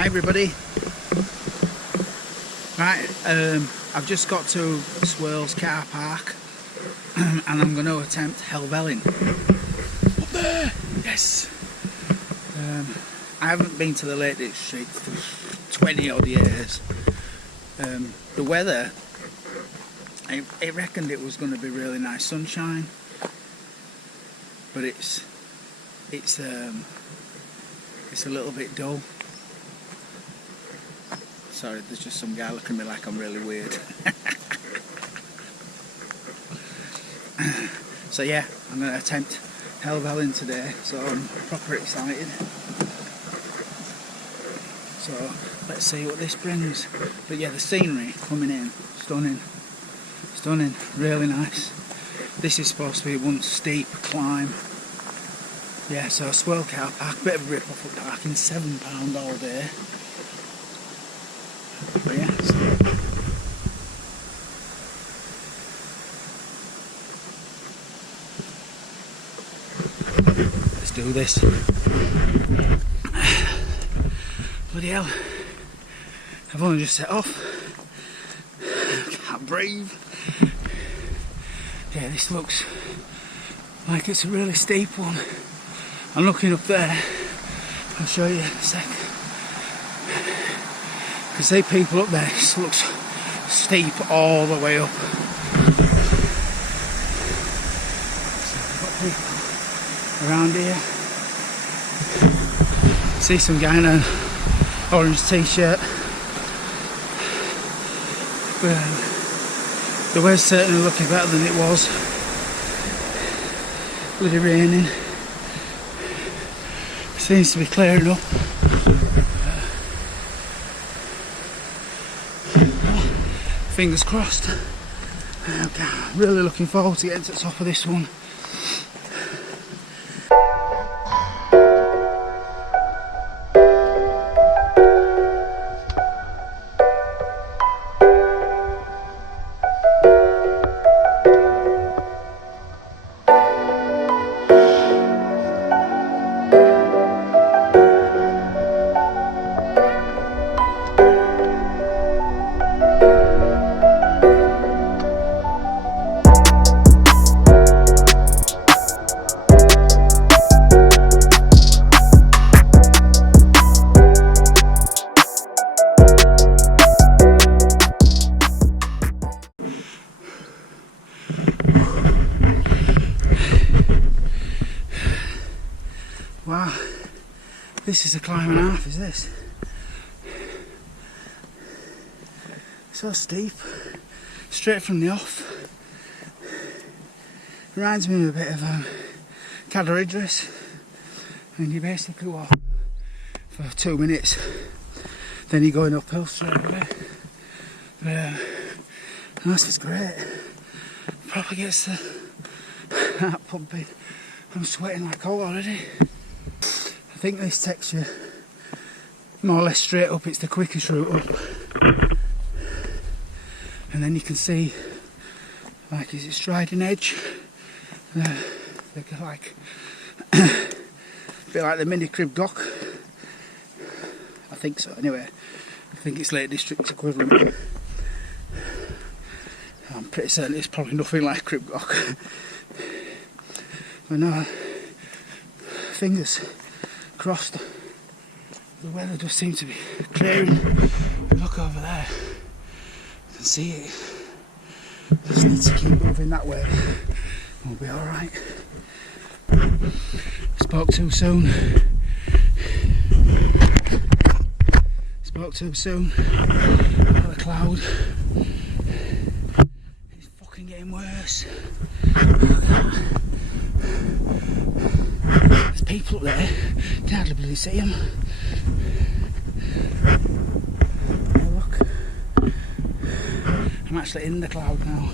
Hi everybody. Right, I've just got to Swirl's car park and I'm going to attempt Helvellyn. Up there! Yes! I haven't been to the Lake District for 20 odd years. The weather, I reckoned it was going to be really nice sunshine, but it's a little bit dull. Sorry, there's just some guy looking at me like I'm really weird. So yeah, I'm going to attempt Helvellyn today, so I'm proper excited. So let's see what this brings. But yeah, the scenery coming in, stunning, stunning, really nice. This is supposed to be one steep climb. Yeah, so Swirl car park, bit of a rip-off of parking, £7 all day. But yeah, let's do this. Bloody hell, I've only just set off. Can't breathe. Yeah, this looks like it's a really steep one. I'm looking up there, I'll show you in a sec. You can see people up there, it just looks steep all the way up. So we've got people around here. See some guy in an orange t-shirt. But the weather's certainly looking better than it was. Bloody raining. Seems to be clearing up. Fingers crossed. Okay, really looking forward to getting to the top of this one. Wow, this is a climb and a half, is this? So steep, straight from the off. Reminds me of a bit of Cadder Idris. And you basically walk for 2 minutes, then you're going uphill straight away. And that's just great. Probably gets the heart pumping. I'm sweating like hell already. I think this takes you more or less straight up, it's the quickest route up. And then you can see, like, is it Striding Edge? They're like, a bit like the mini Crib Dock. I think so, anyway. I think it's Lake District equivalent. I'm pretty certain it's probably nothing like Crib Dock. But no, fingers crossed. The weather does seem to be clearing. Look over there, you can see it. Just need to keep moving that way. We'll be alright. Spoke too soon. Spoke too soon. Got a cloud. It's fucking getting worse. There's people up there, can't hardly bloody see them. Oh, look, I'm actually in the cloud now.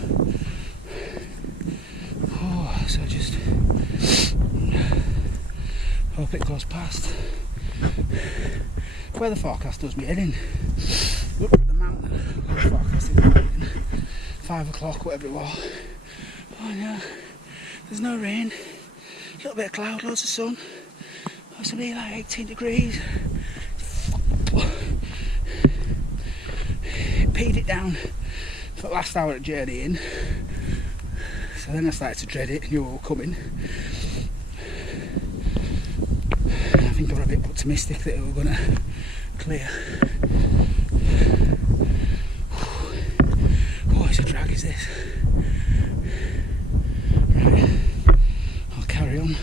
Oh, so just hope it goes past. Where the forecast does me heading. Look at the mountain. Where the forecast is heading. 5 o'clock, whatever it was. Oh no, there's no rain. A little bit of cloud, loads of sun. It's going to be like 18 degrees. it down for the last hour of journeying. So then I started to dread it, knew what were coming. And I think I was a bit optimistic that it were going to clear. Oh, it's a drag, is this? Right, I'll carry on.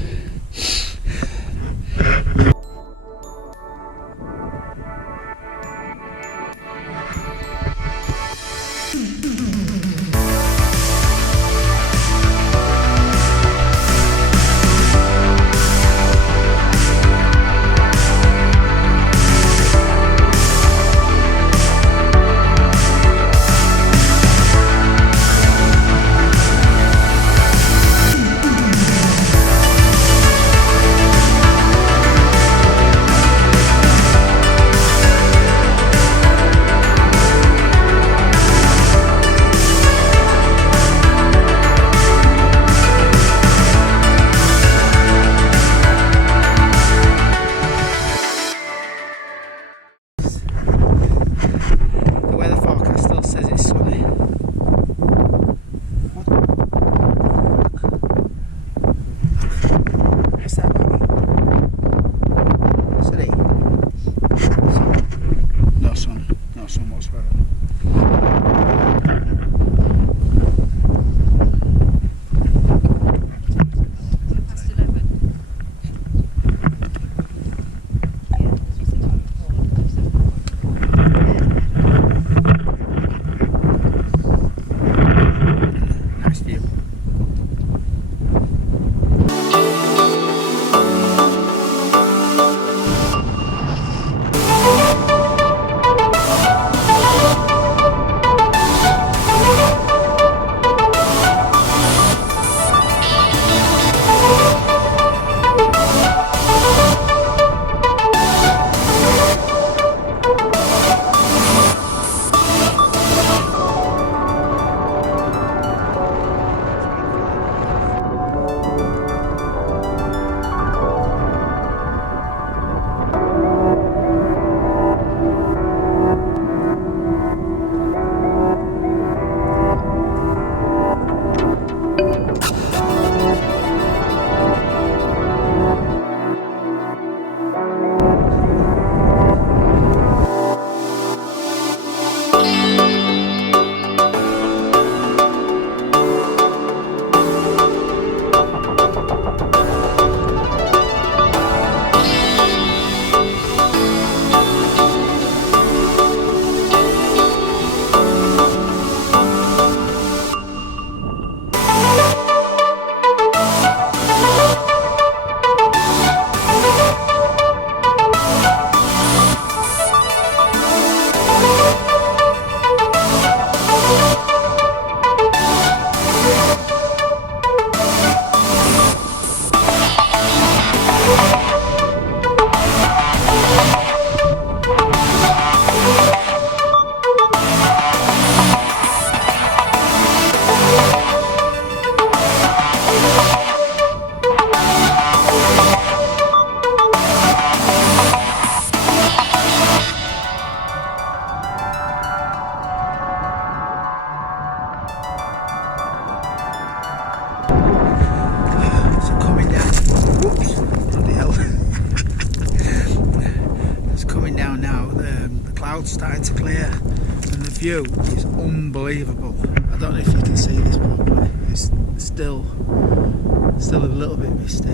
Starting to clear and the view is unbelievable. I don't know if you can see this properly. It's still a little bit misty.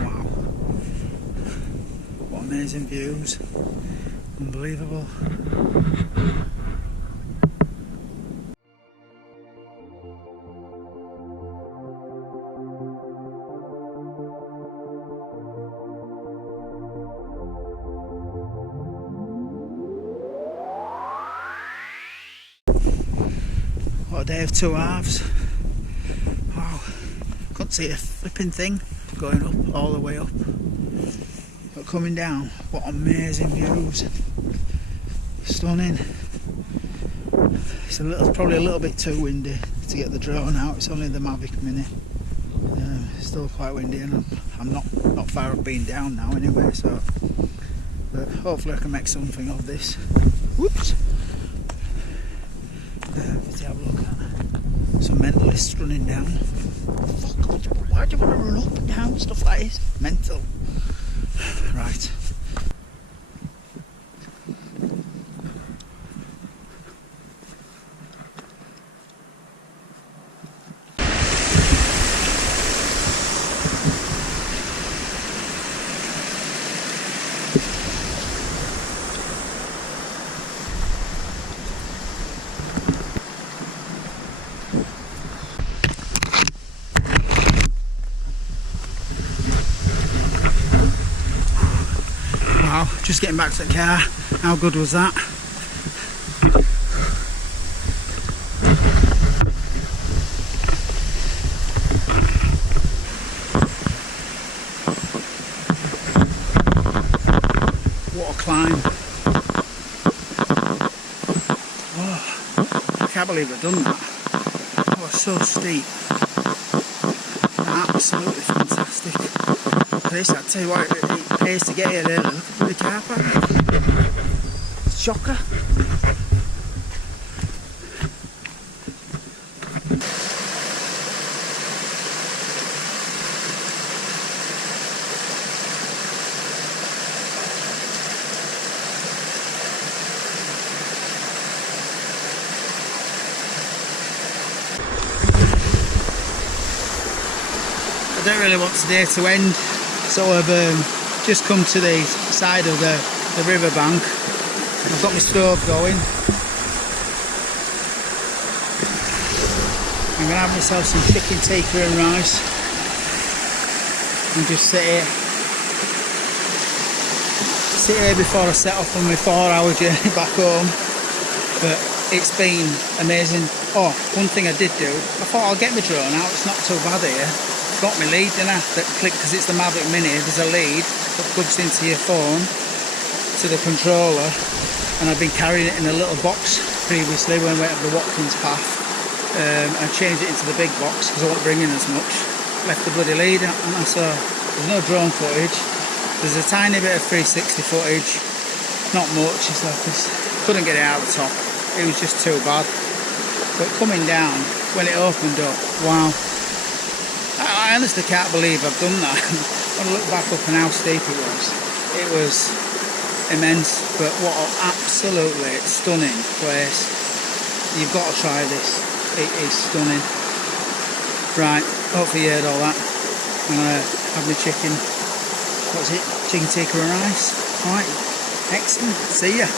Wow. What amazing views. Unbelievable. What a day of two halves. Wow, couldn't see a flipping thing going up, all the way up. But coming down, what amazing views. Stunning. It's probably a little bit too windy to get the drone out. It's only the Mavic Mini. Still quite windy, and I'm not far up being down now anyway, so but hopefully I can make something of this. Whoops! Let's have a look at some mentalists running down. Fuck, why do you want to run up and down stuff like this? Mental. Right. Wow, just getting back to the car. How good was that? What a climb. Oh, I can't believe I've done that. That was so steep. Absolutely fantastic. This, I tell you what, it pays to get here early. Look at the car park. Shocker. I don't really want today to end, so I've just come to the side of the river bank. I've got my stove going. I'm going to have myself some chicken tikka and rice and just sit here before I set off on my 4-hour journey back home. But it's been amazing. Oh, one thing I did do, I thought I'll get my drone out, it's not too bad here. Got my lead, didn't I? That click, because it's the Mavic Mini, there's a lead that plugs into your phone to the controller, and I've been carrying it in a little box previously when we went up the Watkins path. I changed it into the big box because I wasn't bringing as much. Left the bloody lead, and I saw there's no drone footage. There's a tiny bit of 360 footage, not much. It's like this. Couldn't get it out of the top. It was just too bad. But coming down when it opened up, wow. I honestly can't believe I've done that. When I look back up and how steep it was immense. But what an absolutely stunning place. You've got to try this. It is stunning. Right, hopefully you heard all that. I'm going to have my chicken, what's it? Chicken tikka and rice. Right, excellent. See ya.